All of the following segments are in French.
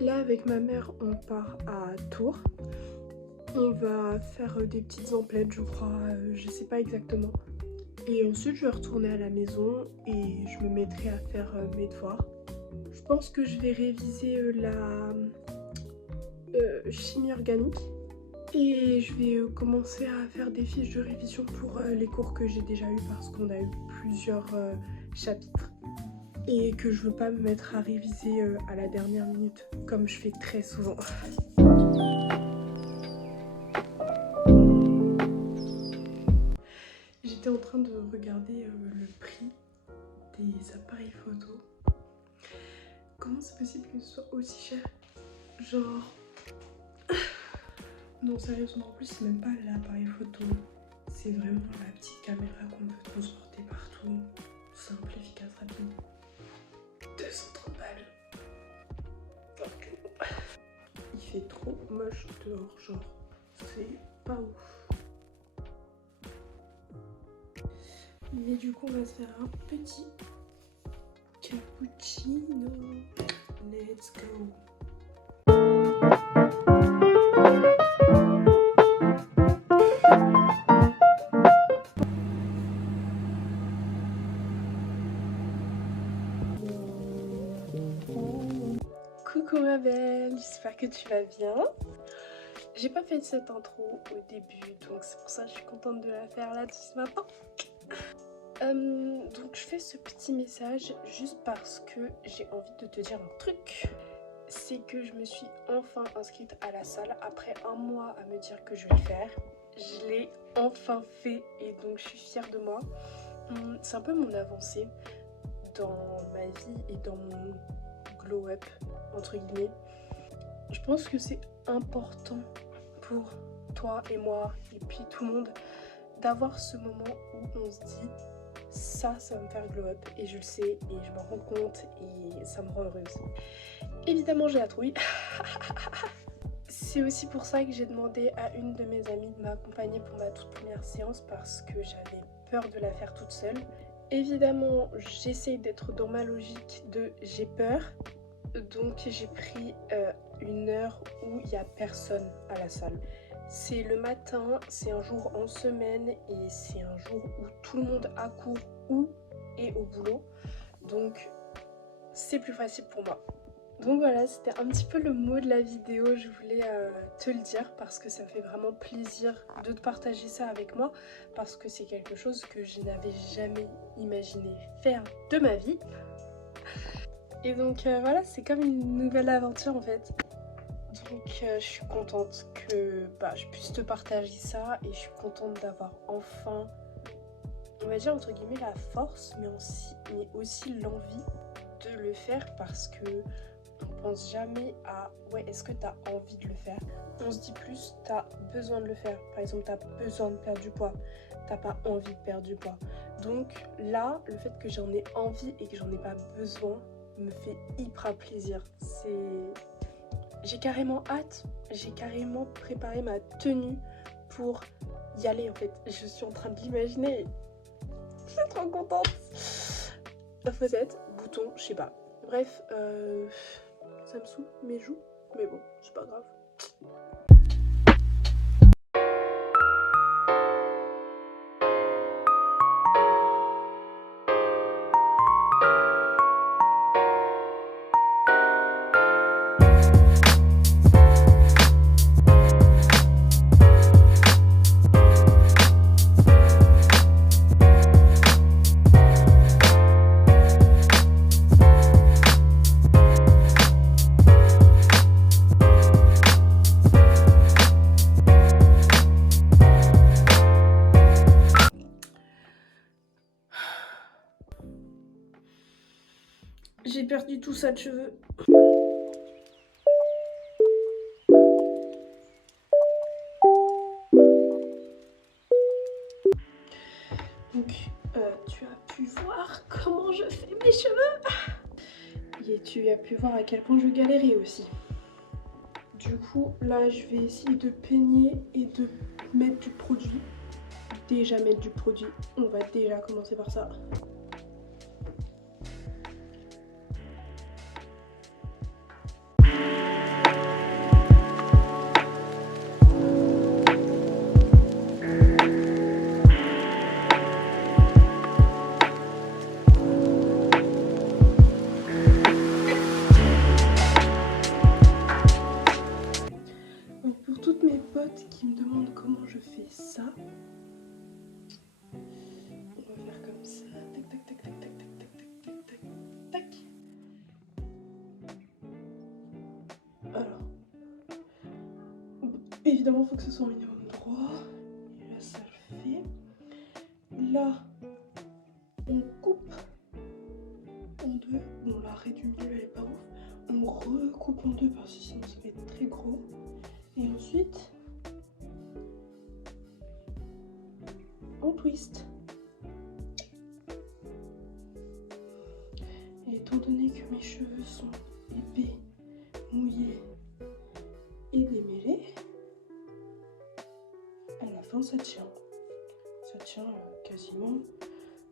Là avec ma mère on part à Tours. On va faire des petites emplettes je crois, je sais pas exactement. Et ensuite je vais retourner à la maison et je me mettrai à faire mes devoirs. Je pense que je vais réviser la chimie organique. Et je vais commencer à faire des fiches de révision pour les cours que j'ai déjà eu parce qu'on a eu plusieurs chapitres. Et que je veux pas me mettre à réviser à la dernière minute comme je fais très souvent. J'étais en train de regarder le prix des appareils photo. Comment c'est possible que ce soit aussi cher? Genre... Non sérieusement, en plus c'est même pas l'appareil photo. C'est vraiment la petite caméra qu'on peut transporter partout. Simple, efficace, rapide. 230 balles. Donc, il fait trop moche dehors, genre. C'est pas ouf. Mais du coup on va se faire un petit cappuccino. Let's go. Coucou ma belle, j'espère que tu vas bien. J'ai pas fait cette intro au début, donc c'est pour ça que je suis contente de la faire là ce matin. Donc je fais ce petit message juste parce que j'ai envie de te dire un truc. C'est que je me suis enfin inscrite à la salle après un mois à me dire que je vais le faire. Je l'ai enfin fait et donc je suis fière de moi. C'est un peu mon avancée dans ma vie et dans mon glow up entre guillemets. Je pense que c'est important pour toi et moi et puis tout le monde d'avoir ce moment où on se dit ça va me faire glow up et je le sais et je m'en rends compte et ça me rend heureuse. Évidemment j'ai la trouille. C'est aussi pour ça que j'ai demandé à une de mes amies de m'accompagner pour ma toute première séance parce que j'avais peur de la faire toute seule. Évidemment j'essaye d'être dans ma logique de j'ai peur. Donc j'ai pris une heure où il n'y a personne à la salle. C'est le matin, c'est un jour en semaine et c'est un jour où tout le monde accourt ou est au boulot. Donc c'est plus facile pour moi. Donc voilà, c'était un petit peu le mot de la vidéo. Je voulais te le dire parce que ça me fait vraiment plaisir de te partager ça avec moi. Parce que c'est quelque chose que je n'avais jamais imaginé faire de ma vie. Et donc voilà, c'est comme une nouvelle aventure en fait. Donc je suis contente que je puisse te partager ça et je suis contente d'avoir enfin, on va dire entre guillemets la force, mais aussi l'envie de le faire parce que on pense jamais à ouais, est-ce que tu as envie de le faire? On se dit plus tu as besoin de le faire. Par exemple, tu as besoin de perdre du poids, t'as pas envie de perdre du poids. Donc là, le fait que j'en ai envie et que j'en ai pas besoin me fait hyper plaisir. J'ai carrément hâte, j'ai carrément préparé ma tenue pour y aller en fait. Je suis en train de l'imaginer. Je suis trop contente. Fosette, bouton, je sais pas. Bref, ça me saoule mes joues, mais bon, c'est pas grave. J'ai perdu tout ça de cheveux. Donc, tu as pu voir comment je fais mes cheveux. Et tu as pu voir à quel point je galérais aussi. Du coup, là, je vais essayer de peigner et de mettre du produit. Déjà mettre du produit. On va déjà commencer par ça. Donc pour toutes mes potes qui me demandent comment je fais ça, on va faire comme ça. Tac, tac, tac, tac, tac, tac, tac, tac, tac, tac. Alors, évidemment, il faut que ce soit au minimum droit. Et là, ça le fait. Là, on coupe en deux. Bon, l'arrêt du milieu, elle est pas ouf. On recoupe en deux parce que sinon, ça va être très gros. Et ensuite, on twist. Et étant donné que mes cheveux sont épais, mouillés et démêlés, à la fin ça tient. Ça tient quasiment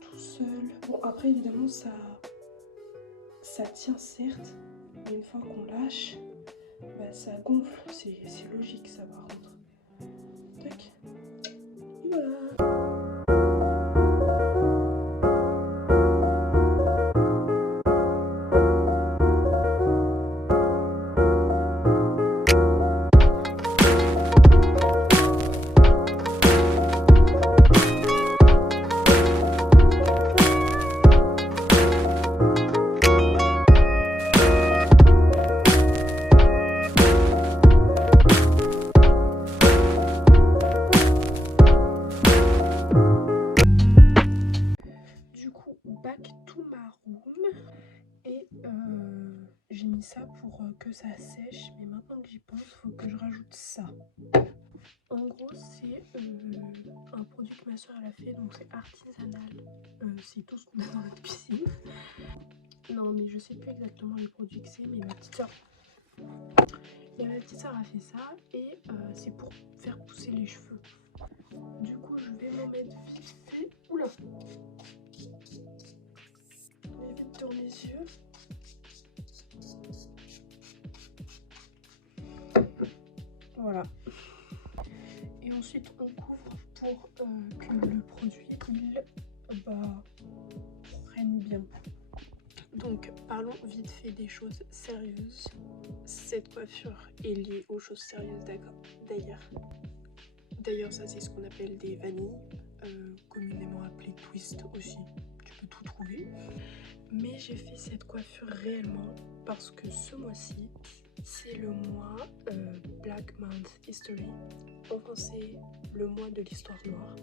tout seul. Bon, après évidemment ça tient certes, mais une fois qu'on lâche, bah, ça gonfle. C'est logique ça par contre. Tac. Et voilà. Back to my room et j'ai mis ça pour que ça sèche, mais maintenant que j'y pense, il faut que je rajoute ça. En gros, c'est un produit que ma soeur elle a fait, donc c'est artisanal. C'est tout ce qu'on a dans notre cuisine. Non, mais je sais plus exactement les produits que c'est, mais ma petite soeur a fait ça et c'est pour faire pousser les cheveux. Du coup, je vais m'en mettre vite fait. Oula! Vite dans les yeux. Voilà. Et ensuite on couvre pour que le produit il prenne bien. Donc parlons vite fait des choses sérieuses. Cette coiffure est liée aux choses sérieuses, d'accord. D'ailleurs ça c'est ce qu'on appelle des vanilles, communément appelées twist aussi. Tu peux tout trouver. Mais j'ai fait cette coiffure réellement parce que ce mois-ci, c'est le mois Black Month History. En français, le mois de l'histoire noire.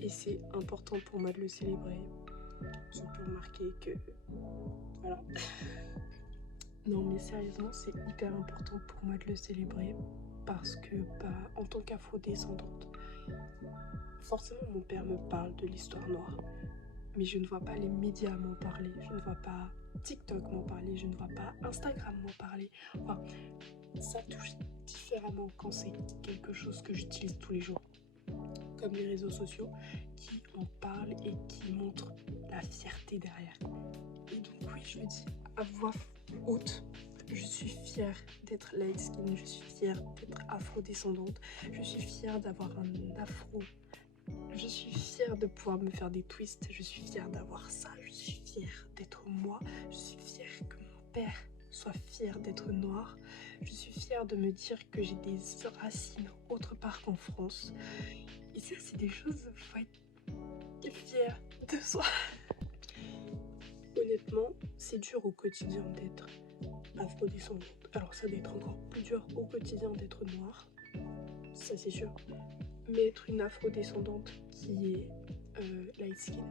Et c'est important pour moi de le célébrer. Tu peux remarquer que... Voilà. Non mais sérieusement, c'est hyper important pour moi de le célébrer. Parce que, en tant qu'afro-descendante, forcément mon père me parle de l'histoire noire. Mais je ne vois pas les médias m'en parler, je ne vois pas TikTok m'en parler, je ne vois pas Instagram m'en parler. Enfin, ça touche différemment quand c'est quelque chose que j'utilise tous les jours, comme les réseaux sociaux qui en parlent et qui montrent la fierté derrière. Et donc oui, je le dis à voix haute, je suis fière d'être light skin, je suis fière d'être afro-descendante, je suis fière d'avoir un afro. Je suis fière de pouvoir me faire des twists, je suis fière d'avoir ça, je suis fière d'être moi, je suis fière que mon père soit fier d'être noir, je suis fière de me dire que j'ai des racines autre part qu'en France. Et ça, c'est des choses, faut être fière de soi. Honnêtement, c'est dur au quotidien d'être afro-descendante. Alors ça doit être encore plus dur au quotidien d'être noire, ça c'est sûr. Mais être une afro-descendante qui est light skin,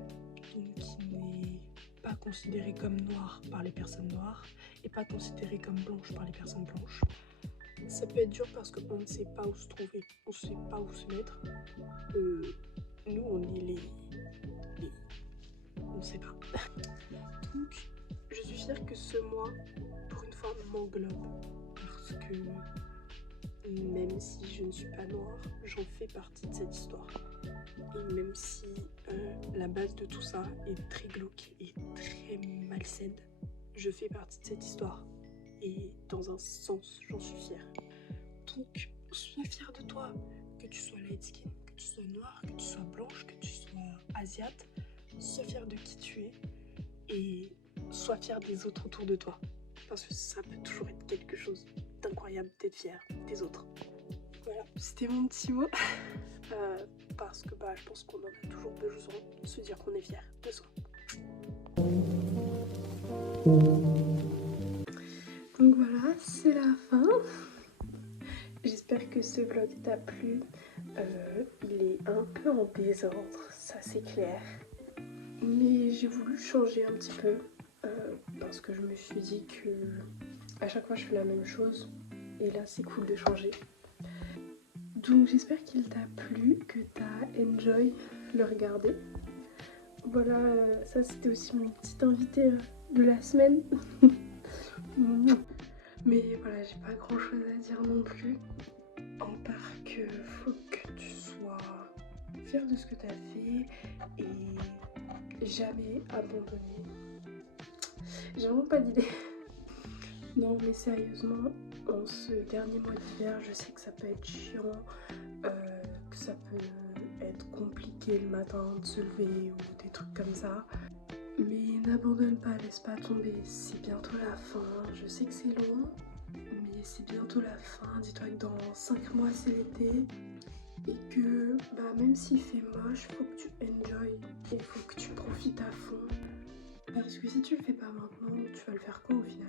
donc qui n'est pas considérée comme noire par les personnes noires et pas considérée comme blanche par les personnes blanches. Ça peut être dur parce qu'on ne sait pas où se trouver, on ne sait pas où se mettre. Nous, on est les... On ne sait pas. Donc, je suis fière que ce mois, pour une fois, m'englobe. Parce que même si je ne suis pas noire, j'en fais partie de cette histoire. Et même si la base de tout ça est très glauque et très malsaine, je fais partie de cette histoire. Et dans un sens, j'en suis fière. Donc, sois fière de toi. Que tu sois light skin, que tu sois noire, que tu sois blanche, que tu sois asiate. Sois fière de qui tu es et sois fière des autres autour de toi. Parce que ça peut toujours être quelque chose d'incroyable d'être fière des autres. Voilà, c'était mon petit mot. Parce que je pense qu'on en a toujours besoin de se dire qu'on est fier de soi. Donc voilà, c'est la fin. J'espère que ce vlog t'a plu. Il est un peu en désordre, ça c'est clair. Mais j'ai voulu changer un petit peu parce que je me suis dit que à chaque fois je fais la même chose et là c'est cool de changer. Donc j'espère qu'il t'a plu, que t'as enjoy le regarder. Voilà, ça c'était aussi mon petit invité de la semaine. Mais voilà, j'ai pas grand chose à dire non plus. En part que faut que tu sois fier de ce que t'as fait et jamais abandonner. J'ai vraiment pas d'idée. Non mais sérieusement, en ce dernier mois d'hiver, je sais que ça peut être chiant, que ça peut être compliqué le matin de se lever ou des trucs comme ça. Mais n'abandonne pas, laisse pas tomber, c'est bientôt la fin. Je sais que c'est long, mais c'est bientôt la fin. Dis-toi que dans 5 mois c'est l'été et que même s'il fait moche, faut que tu enjoy et faut que tu profites à fond. Parce que si tu le fais pas maintenant, tu vas le faire quand au final?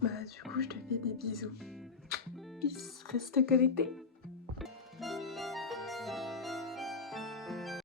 Du coup, je te fais des bisous. Peace, reste connecté.